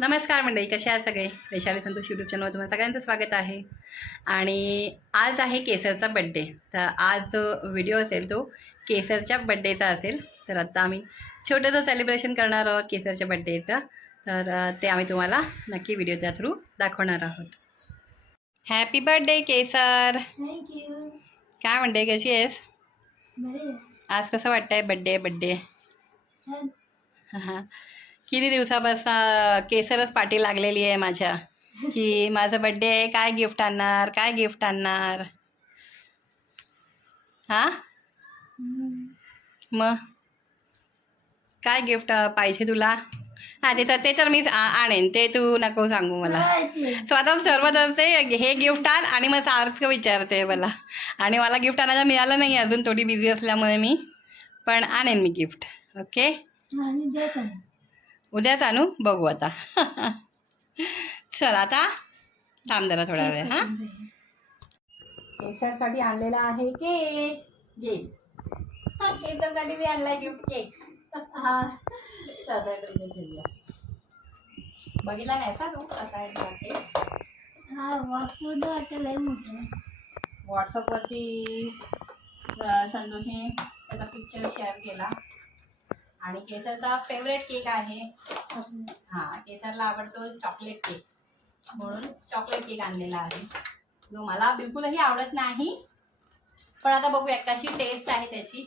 नमस्कार मंडळी, कसे आहात सगळे? वैशाली संतोष यूट्यूब चॅनलवर तुम्हाला सगळ्यांचं स्वागत आहे. आणि आज आहे केसरचा बड्डे. तर आज जो व्हिडिओ असेल तो केसरच्या बड्डेचा असेल. तर आता आम्ही छोटंसं सेलिब्रेशन करणार आहोत केसरच्या बड्डेचं. तर ते आम्ही तुम्हाला नक्की व्हिडिओच्या थ्रू दाखवणार आहोत. हॅपी बर्थडे केसर. थँक्यू. काय म्हणते, कशी आहेस? बरे आज कसं वाटतंय बड्डे? छान. हां, किती दिवसापासून केसरच पाठी लागलेली आहे माझ्या की माझा बड्डे आहे, काय गिफ्ट आणणार. हां, मग काय गिफ्ट पाहिजे तुला? हां, ते तर मी आणेन, ते तू नको सांगू मला. स्वतःच ठरवत असते हे गिफ्ट आण आणि मग सारखं विचारते मला. आणि मला गिफ्ट आणायला मिळालं नाही अजून, थोडी बिझी असल्यामुळे मी. पण आणेन मी गिफ्ट. ओके, आणि देत आहे. उद्याच आणू, बघू आता. चल आता थांब जरा थोडा वेळ. हां, केसरसाठी आणलेला आहे केक. केसरसाठी मी आणलाय गिफ्ट केक. हा ठेवूया. बघितला नाही का तू कसा आहे तुझा केक? हा वाचून वाटलं लय मोठं. व्हॉट्सअपवरती संतोषने त्याचा पिक्चर शेअर केला. आणि केसरचा फेवरेट केक आहे. हां, केसरला आवडतो चॉकलेट केक, म्हणून चॉकलेट केक आणलेला आहे, जो मला बिलकुलही आवडत नाही. पण आता बघूया कशी टेस्ट आहे त्याची,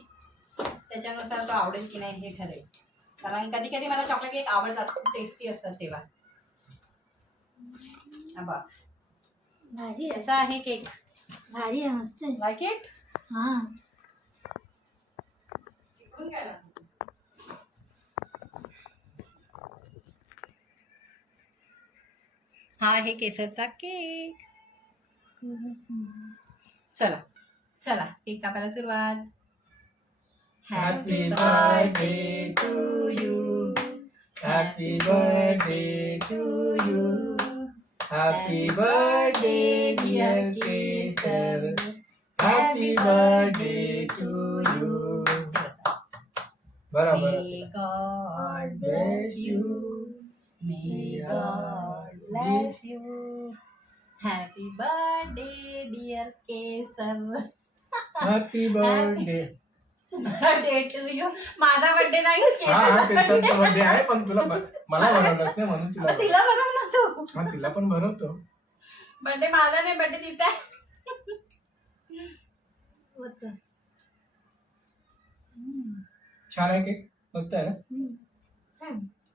त्याच्यानुसार तो आवडेल की नाही हे ठरेल. कारण कधी कधी मला चॉकलेट केक आवडतात, खूप टेस्टी असतात तेव्हा. हा बघ, भारी आहे. कसा आहे केक? भारी आहे, मस्त आहे. Like it? हा हा आहे केसरचा केक. चला चला केक कापायला सुरुवात. Happy birthday to you, happy birthday to you, happy birthday dear Kesar, happy birthday to you. बरोबर. May God bless you, may God bless you, happy birthday dear Kesar. Happy birthday. Birthday to you. माझा birthday नाही, हा केसरचा birthday आहे, पण तुला मला बनवलंच नाही म्हणून तुला तिला बनव ना तू. हा तिला पण भरवतो. बर्थडे माझा नाही, बर्थडे तिचा आहे. होतं. छान आहे केक, मस्त आहे ना.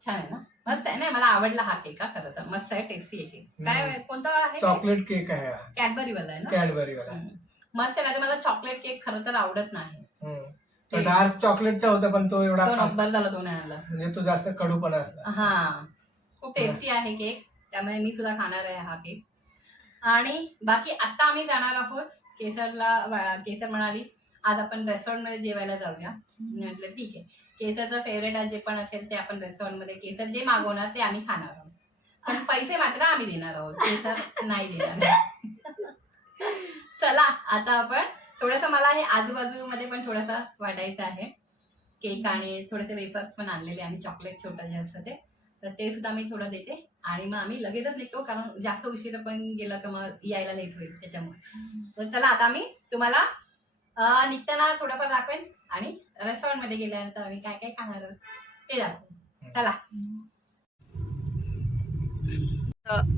छान आहे ना, मस्त आहे ना. मला आवडला हा केक. खरं तर मस्त आहे, टेस्टी आहे केक. काय कोणता आहे? चॉकलेट केक आहे हा. कॅडबरी वाला आहे ना? कॅडबरी वाला. मस्त आहे ना. मला चॉकलेट केक खरं तर आवडत नाही. तो डार्क चॉकलेटचा होता, पण तो एवढा तो खास नॉर्मल झाला, तो नाही आणला. म्हणजे तो जास्त कडूपणा असला. हा, खूप टेस्टी आहे केक, त्यामुळे मी सुद्धा खाणार आहे हा केक. आणि बाकी आता आम्ही जाणार आहोत केसरला. केसर म्हणाली आज आपण रेस्टॉरंटमध्ये जेवायला जाऊया. मी म्हटलं ठीक आहे, केसरचं फेवरेट जे पण असेल ते आपण रेस्टॉरंटमध्ये, केसर जे मागवणार ते आम्ही खाणार आहोत. पण पैसे मात्र आम्ही देणार आहोत, केसर नाही देणार. चला आता आपण थोडंसं, मला हे आजूबाजूमध्ये पण थोडंसं वाटायचं आहे. केक आणि थोडेसे वेफर्स पण आणलेले आणि चॉकलेट छोटं जे असतं ते, तर ते सुद्धा मी थोडं देते. आणि मग आम्ही लगेचच निघतो, कारण जास्त उशीर पण गेला तर मग यायला लेट होईल त्याच्यामुळे. तर चला आता आम्ही तुम्हाला निघताना थोडंफार दाखवेन, आणि रेस्टॉरंटमध्ये गेल्यानंतर आम्ही काय काय खाणार आहोत ते दाखवू. चला,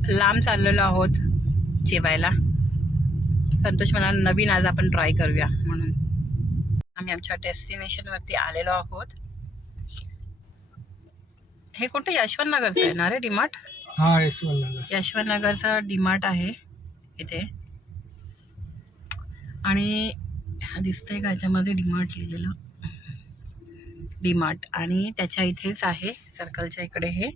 लांब चाललेलो आहोत जेवायला. संतोष म्हणाला नवीन आज आपण ट्राय करूया, म्हणून आम्ही आमच्या डेस्टिनेशनवरती आलेलो आहोत. हे कुठे यशवंतनगरचं आहे ना रे डीमार्ट? हा यशवंतनगर. यशवंतनगरचं डीमार्ट आहे इथे. आणि दिसतंय का याच्यामध्ये डीमार्ट लिहिलेलं, डीमार्ट. आणि त्याच्या इथेच आहे सर्कलच्या इकडे हे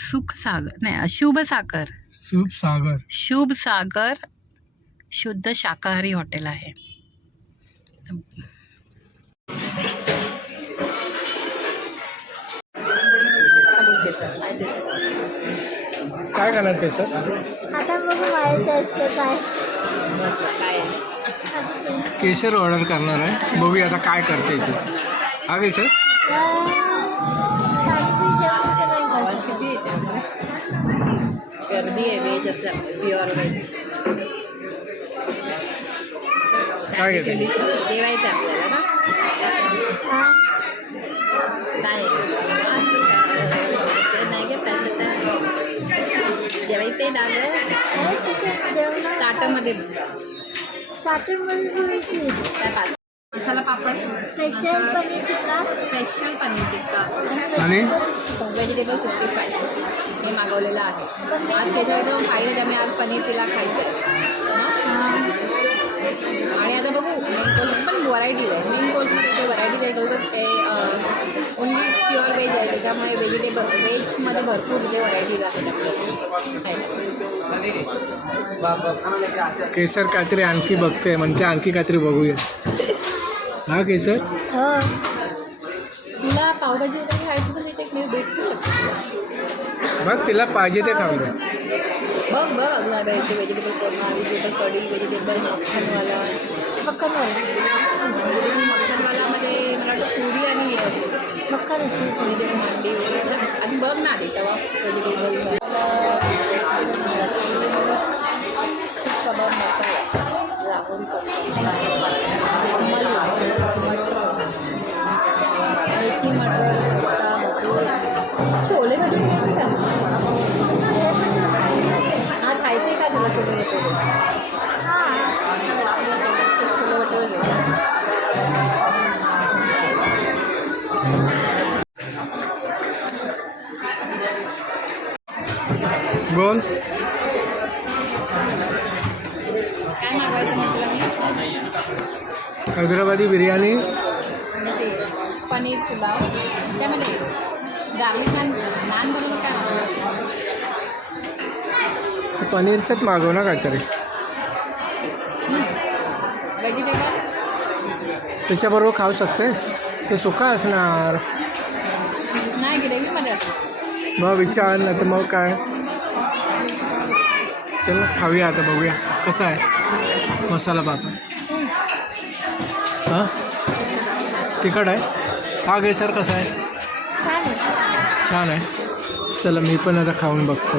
सुखसागर, नाही शुभ सागर, शुभ सागर शुद्ध शाकाहारी हॉटेल आहे. काय खाणार केसर? आता बघू व्हायचं असतं काय. काय केसर ऑर्डर करणार आहे, बघूया आता काय करते तू. हा केसर आवाज किती गर्दी आहे व्हेज असल्यामुळे, प्युअर व्हेज. काय घेते? जेवायचं आपल्याला ना. हा काय ते नाही घेत जेवायचं ना गं. अरे तिथे जेवणार स्टार्टरमध्ये स्टार्टरमध्ये बोलायची काय पाच मसाला पापड, स्पेशल पनीर टिक्का स्पेशल पनीर टिक्का, आणि व्हेजिटेबल 65 मी मागवलेलं आहे. आज त्याच्यावर पाहिलं त्यामुळे आज पनीर तिला खायचं आहे. आणि आता बघू मेन कोर्स पण व्हरायटीज आहे. मेन कोर्समध्ये ते व्हरायटीज आहे करू ते ओन्ली प्युअर व्हेज आहे त्याच्यामुळे व्हेजमध्ये भरपूर इथे व्हरायटीज आहेत आपल्याला. केसर काहीतरी आणखी बघते म्हणते आणखी काहीतरी बघूया. हा केसर हो तुला पावभाजी वगैरे खायचं तर इथे मी भेटू शकते. बघ तिला पाहिजे ते खाऊ दे. बघ अजून आता याचे व्हेजिटेबल कोरमा, व्हेजिटेबल कढी, व्हेजिटेबल मक्खनवाला. व्हेजिटेबल मक्खनवालामध्ये मला वाटतं पुरी आणि हे असते मक्खन असेल व्हेजिटेबल मंडी वगैरे. आणि बघ ना आधी तेव्हा व्हेजिटेबल कबाब मसाला लागून मेथी मटर छोले भटुरे का हा खायचं आहे का तुला छोले भटुरे? छोले भटुरे घेऊ. बोल काय मागवायचं म्हटलं मी? हैदराबादी बिर्याणी, आणि ते पनीर पुलाव त्यामध्ये गार्लिक नान बरोबर काय मागवायचं? ते पनीरचंच मागव ना काहीतरी. व्हेजिटेबल त्याच्याबरोबर खाऊ शकतेस. ते सुका असणार. नाही ग्रेव्हीमध्ये असतं. मग विचार नाही तर मग काय. चल खाऊया आता बघूया कसं आहे मसाला पापड. हां तिखट आहे. हा केसर कसा आहे? छान आहे. चला मी पण आता खाऊन बघतो.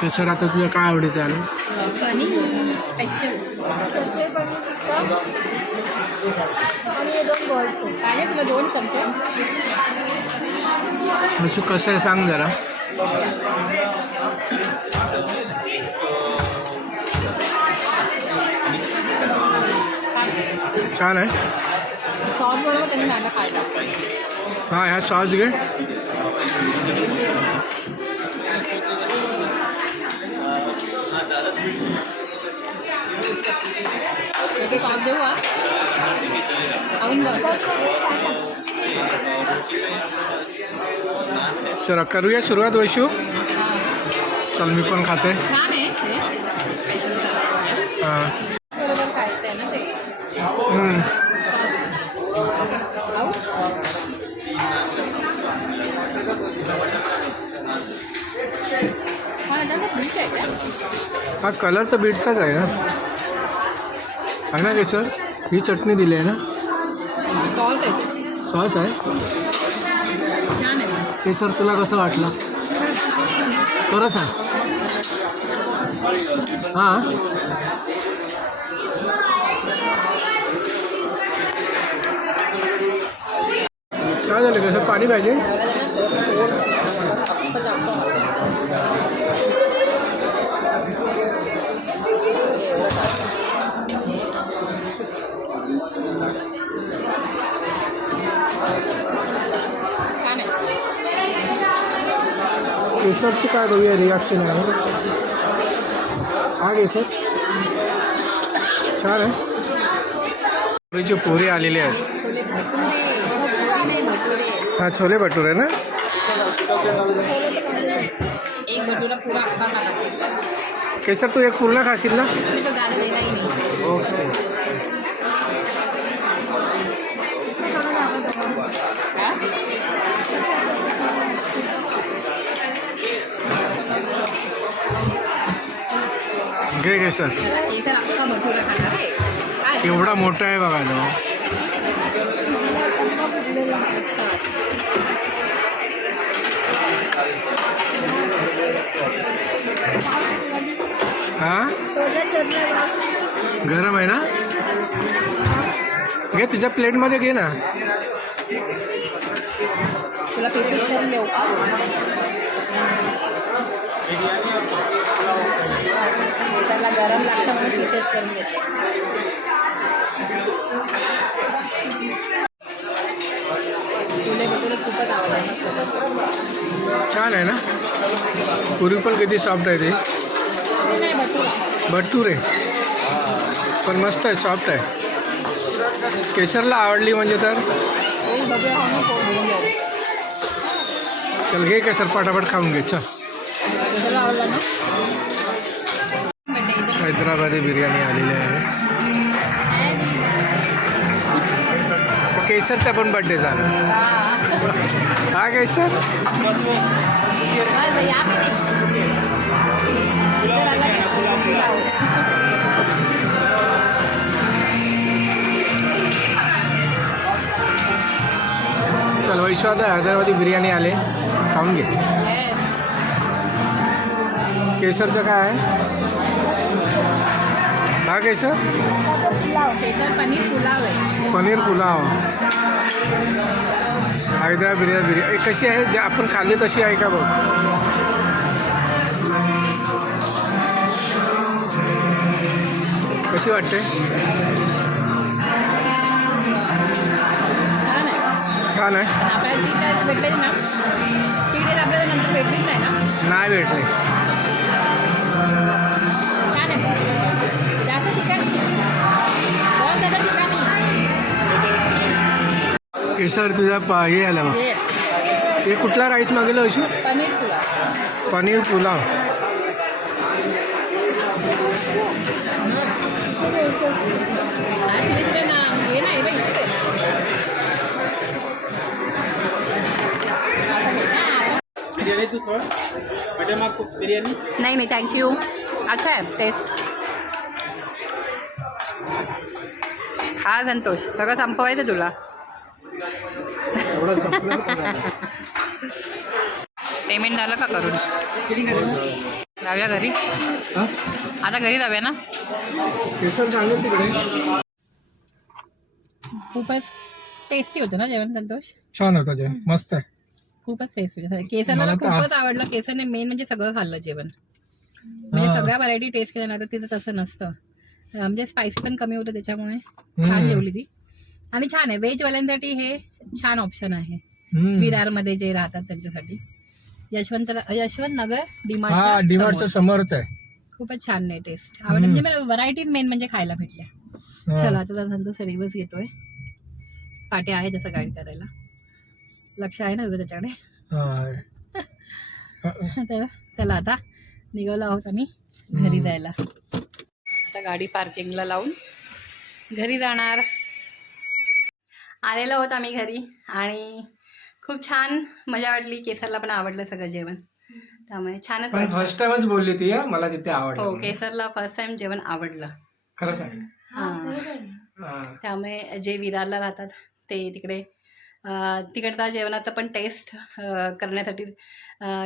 केसर आता तुला काय आवडते आलं? पनीर स्पेशल आणि हे 2 बॉल्स आहेत. पाहिजे तुला 2 चमचे. असं कसं आहे सांग जरा. छान आहे. सॉस बरोबर त्यांनी नाणं खायला. हा ह्या सॉस घे. ते सॉस देऊ हा खाऊन बघ. चला करूया सुरुवात वैशू. हां चल मी पण खाते. छान आहे ते स्पेशल हां बरोबर खायचं आहे ना ते. खाऊ हा जागा फ्रीज आहे का? हा कलर तर बीटचाच आहे ना. आहे ना केसर. ही चटणी दिली आहे ना. सॉस आहे सॉस आहे. छान आहे. केसर तुला कसं वाटलं? खरंच आहे. हां काय झालं कसं पाणी पाहिजे? मला जरा गोड झालं कप्प जास्त होतं. छान आहे. केसरचं काय बघूया रिॲक्शन आहे. हा केसर छान आहे. पुरीची पोरी आलेली आहेत. छोले भटुरे भटुरे. हा छोले भटुरे ना. एक भटुरा पूरा अख्खा खाला केसर. केसर तू एक पूर्ण खाशील ना. मी तो गाणं देणार नाही. ओके. घे केसर. त्याला केसर अख्खा भरपूर खाणार आहे काय एवढा मोठा आहे बघा तो. हा गरम आहे ना. घे तुझ्या प्लेटमध्ये घे ना. तुला पीसेस करून देऊ का केसरला गरम लागतं म्हणून पीसेस करून देते. तुला भटुरे खूपच आवडतात. छान आहे ना. पुरी पण किती सॉफ्ट आहे ते. नाही भटुरा भटुरे पण मस्त आहे, सॉफ्ट आहे. केसरला आवडली म्हणजे तर एक भटुरा खाऊन पोट भरून जाईल. चल घे केसर, पटापट खाऊन घे. चल. केसरला आवडला ना. हैदराबादी बिर्याणी आलेली आहे. केसरचा पण बड्डे झाला. हा केसर चल. वैश्वात हैदराबादी बिर्याणी आले, खाऊन घे. केसरचं काय आहे. हा केसर केसर पनीर पुलाव आहे. पनीर पुलाव. हैदराबाद बिर्याणी कशी आहे, जे आपण खाल्ली तशी आहे का बघ. कशी वाटते. छान आहे. आपल्याला ती भेटलेली ना ती आपल्याला नंतर भेटलीच नाही ना. नाही भेटले. छान आहे. जास्त ठिकाण बहुत ज्यादा ठिकाण केसर तुझा हे आला बघ. हे कुठला राईस मागेल अशी. पनीर पुलाव. पनीर पुलाव. हे नाही बाई इथे ते. बिर्याणी तू थोडं मॅडम आपको बिर्याणी. नहीं नहीं थैंक यू. अच्छा है टेस्ट. हा संतोष सगळं संपवायचं तुला. एवढं संपलं. पेमेंट झालं का करून. जाऊया घरी. आता घरी जाऊया ना. केसर सांगेल तिकडे. खूपच टेस्टी होतं ना जेवण संतोष. छान होतं ते, मस्त आहे. खूपच टेस्टी होतं. केसरला मला तर खूपच आवडलं. केसरने मेन म्हणजे सगळं खाल्लं जेवण. म्हणजे सगळ्या व्हरायटी टेस्ट केल्या ना तर तिथं तसं नसतं. म्हणजे स्पायसी पण कमी होतं त्याच्यामुळे छान जेवली ती. आणि छान आहे व्हेजवाल्यांसाठी हे छान ऑप्शन आहे. विरारमध्ये जे राहतात त्यांच्यासाठी. यशवंत नगर हा डीमार्टचं समर्थ आहे. खूपच छान आहे टेस्ट. आवडते म्हणजे मला व्हरायटीज मेन म्हणजे खायला भेटल्या. चला आता संतोष रिवर्स घेतोय. पाटे आहे तसं गाडी करायला. लक्ष आहे ना तुझं त्याच्याकडे. तर चला आता निघालो आहोत आम्ही घरी जायला. आता गाडी पार्किंगला लावून घरी जाणार. आलेलो आहोत आम्ही घरी आणि खूप छान मजा वाटली. केसरला पण आवडलं सगळं जेवण त्यामुळे छानच पण वाटलं. फर्स्ट टाइमच बोलली ती मला तिथे आवडलं. हो केसरला फर्स्ट टाइम जेवण आवडलं. खरं सांग. त्यामुळे जे विरारला राहतात ते तिकडे तिकडचा जेवणाचं पण टेस्ट करण्यासाठी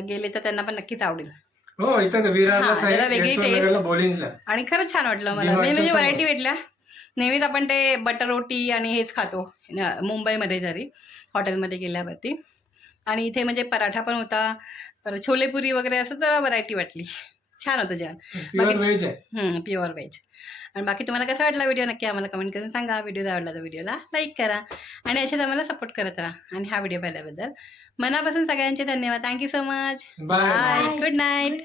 गेले तर त्यांना पण नक्कीच आवडेल. हो इथं विरारलाच जरा वेगळी टेस्ट बोलिंगला. आणि खरंच छान वाटलं मला. म्हणजे व्हरायटी भेटल्या. नेहमीच आपण ते बटर रोटी आणि हेच खातो मुंबईमध्ये जरी हॉटेलमध्ये गेल्यावरती. आणि इथे म्हणजे पराठा पण होता, परत छोलेपुरी वगैरे असं जरा व्हरायटी वाटली. छान होतं जेवण. प्युअर व्हेज आहे. Pure veg. आणि बाकी तुम्हाला कसा वाटला व्हिडिओ नक्की आम्हाला कमेंट करून सांगा. व्हिडिओ आवडला तर व्हिडिओला लाईक करा आणि असेच आम्हाला सपोर्ट करत राहा. आणि हा व्हिडिओ पाहिल्याबद्दल मनापासून सगळ्यांचे धन्यवाद. Thank you so much. Bye. Good night.